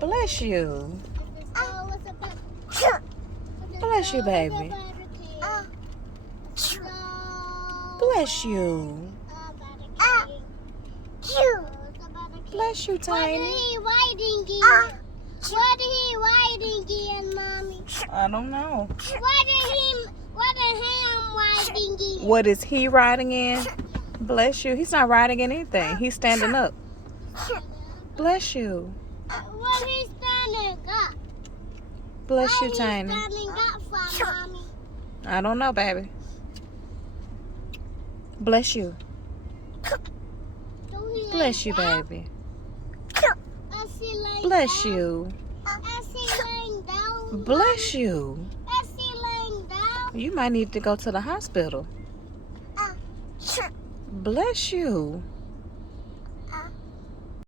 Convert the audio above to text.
Bless you. Bless you, baby. Bless you. Bless you, Tiny. What did he writing again, Mommy? I don't know. What did him writing again? What is he riding in? Bless you. He's not riding in anything. He's standing up. Bless you. What he standing up? Bless you, What Tiny. he standing up for, Mommy? I don't know, baby. Bless you. Do he Bless you, laying down? baby. Is he laying Bless down? you. Is he laying down? Bless you. Is he laying down? You might need to go to the hospital. Bless you.